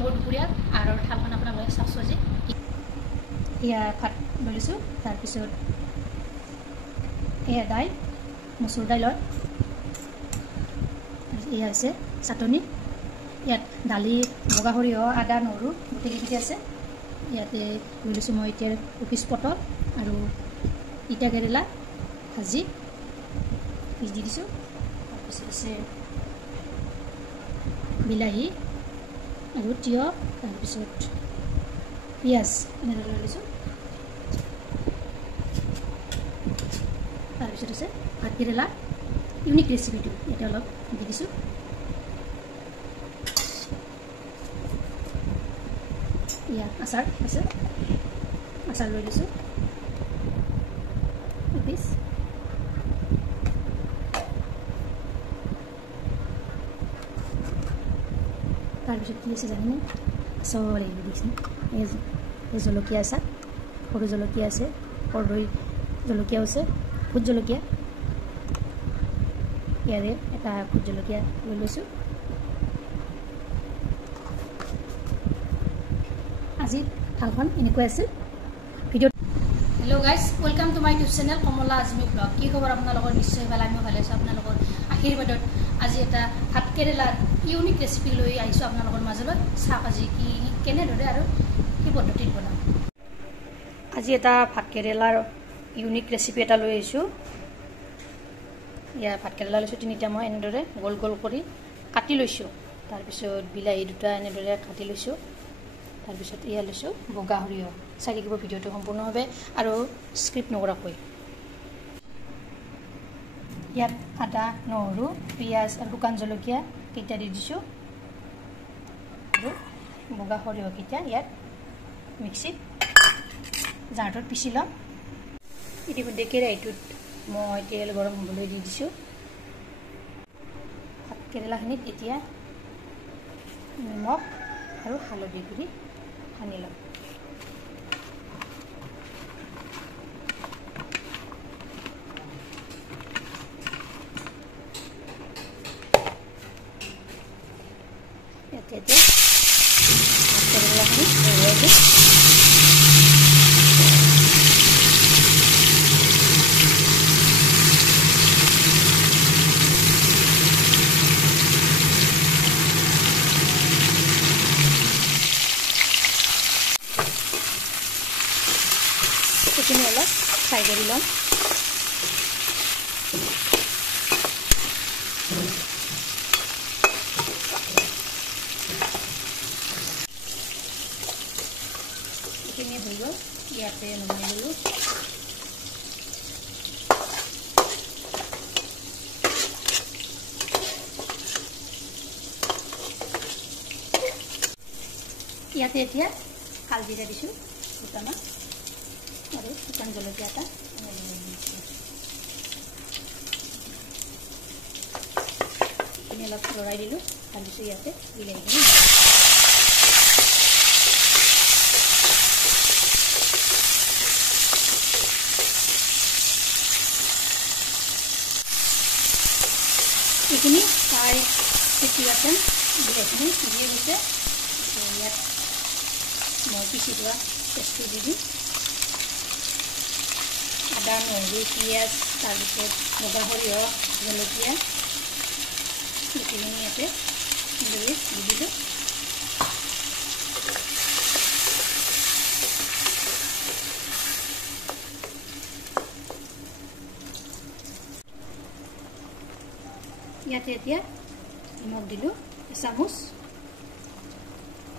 মোৰ দুপৰীয়াত আৰু থালখন আপোনালোকে চাওকচোন আজি এয়া ভাত লৈ লৈছোঁ তাৰপিছত এয়া দাইল মচুৰ দাইলৰ এয়া হৈছে চাটনি ইয়াত দালি বগা সৰিয়হ আদা নহৰু গোটেইকেইটা আছে ইয়াতে লৈ লৈছোঁ মই এতিয়া কপিচ পটল আৰু তিতা কেৰেলা ভাজি পিচ দি দিছোঁ তাৰপিছত আছে বিলাহী আৰু তিয়হ তাৰপিছত পিঁয়াজ এনেদৰে লৈ লৈছোঁ তাৰপিছত আছে ভাতকেৰেলা ইউনিক ৰেচিপিটো ইয়াতে অলপ দি দিছোঁ ইয়াত আচাৰ আছে আচাৰ লৈ লৈছোঁ পিচ তাৰপিছত কি আছে জানিনে চব লাগিব দিছোঁ এই জলকীয়া আচাৰ সৰু জলকীয়া আছে কৰ্দৈ জলকীয়াও আছে ভোট জলকীয়া ইয়াৰে এটা ভোট জলকীয়া লৈ লৈছোঁ আজি থালখন এনেকৈ আছিল video' hello' guys welcome to my YouTube channel Kamala Azmi blog কি খবৰ আপোনালোকৰ নিশ্চয় ভাল আমিও ভালে আছোঁ আপোনালোকৰ আশীৰ্বাদত আজি এটা ভাত কেৰেলাৰ ইউনিক ৰেচিপি লৈ আহিছোঁ আপোনালোকৰ মাজলৈ চাওক আজি কি কেনেদৰে আৰু কি পদ্ধতিত বনাম আজি এটা ভাত কেৰেলাৰ ইউনিক ৰেচিপি এটা লৈ আহিছোঁ ইয়াৰ ভাত কেৰেলা লৈছোঁ তিনিটা মই এনেদৰে গোল গোল কৰি কাটি লৈছোঁ তাৰপিছত বিলাহী দুটা এনেদৰে কাটি লৈছোঁ তাৰপিছত এয়া লৈছোঁ বগা সৰিয়হ চাই থাকিব ভিডিঅ'টো সম্পূৰ্ণভাৱে আৰু স্ক্ৰিপ্ট নকৰাকৈ ইয়াত আদা নহৰু পিঁয়াজ আৰু শুকান জলকীয়া কেইটা দি দিছোঁ আৰু বগা সৰিয়হকেইটা ইয়াত মিক্সিত জাৰটোত পিচি ল'ম ইতিমধ্যে কেৰাহীটোত মই তেল গৰম হ'বলৈ দি দিছোঁ ভাত কেৰেলাখিনিত এতিয়া নিমখ আৰু হালধি গুড়ি সানি ল'ম ইয়াতে এতিয়া ভাত কেৰেলাখিনি বহুৱাই দিম এইখিনি অলপ ফ্ৰাই কৰি ল'ম এইখিনি হৈ গ'ল ইয়াতে নমাই ল'লোঁ ইয়াতে এতিয়া কালজিৰা দিছোঁ দুটামান আৰু শুকান জলকীয়া এটা এইখিনি অলপ লৰাই দিলোঁ তাৰপিছত ইয়াতে বিলাহীখিনি এইখিনি প্ৰায় 50% বিলাহীখিনি সিজিয়ে গৈছে ইয়াত মই পিচি থোৱা পেষ্টটো দি দিম আদা নহৰু পিঁয়াজ তাৰপিছত বগা সৰিয়হ জলকীয়া এইখিনি ইয়াতে দি দিলোঁ ইয়াতে এতিয়া নিমখ দিলোঁ এচামুচ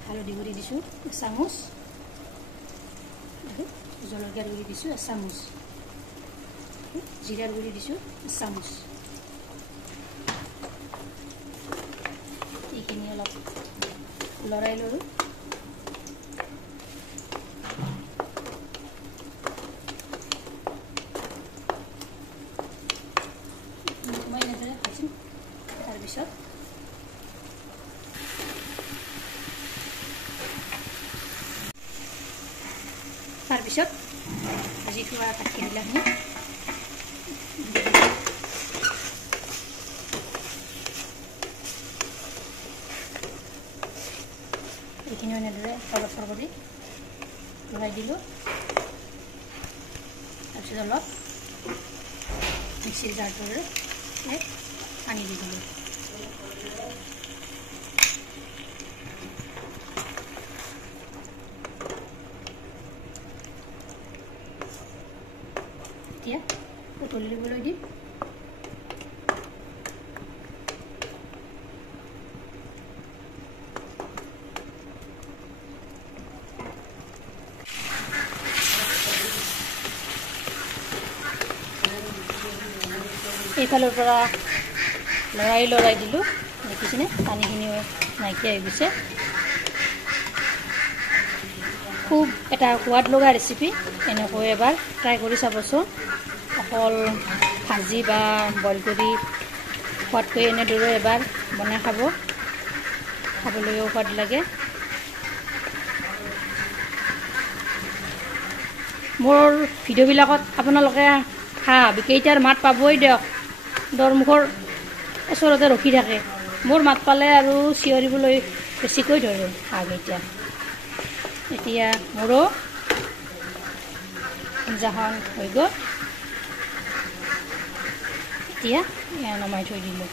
হালধি গুড়ি দিছোঁ এচামুচ আৰু জলকীয়াৰ গুড়ি দিছোঁ এচামুচ জিৰাৰ গুড়ি দিছোঁ এচামুচ এইখিনি অলপ লৰাই ল'লোঁ মই এনেদৰে ভাজিম তাৰপিছত ভাজি থোৱা ভাত কেৰেলাখিনি এইখিনিও এনেদৰে অলপ কৰি লগাই দিলোঁ তাৰপিছত অলপ মিক্সিৰ জাৰটোৰে পানী দি দিলোঁ এতিয়া উতলিবলৈ দিম এইফালৰ পৰা লৰাই দিলোঁ দেখিছেনে পানীখিনিও নাইকিয়া হৈ গৈছে খুব এটা সোৱাদ লগা ৰেচিপি এনেকৈ এবাৰ ট্ৰাই কৰি চাবচোন অকল ভাজি বা বইল কৰি খোৱাতকৈ এনেদৰে এবাৰ বনাই খাবলৈও সোৱাদ লাগে মোৰ ভিডিঅ'বিলাকত আপোনালোকে কেইটাৰ মাত পাবই দিয়ক দৰমুখৰ ওচৰতে ৰখি থাকে মোৰ মাত পালে আৰু চিঞৰিবলৈ বেছিকৈ ধৰে হাঁহকেইটা এতিয়া মোৰো আঞ্জাখন হৈ গ'ল এতিয়া নমাই থৈ দিলোঁ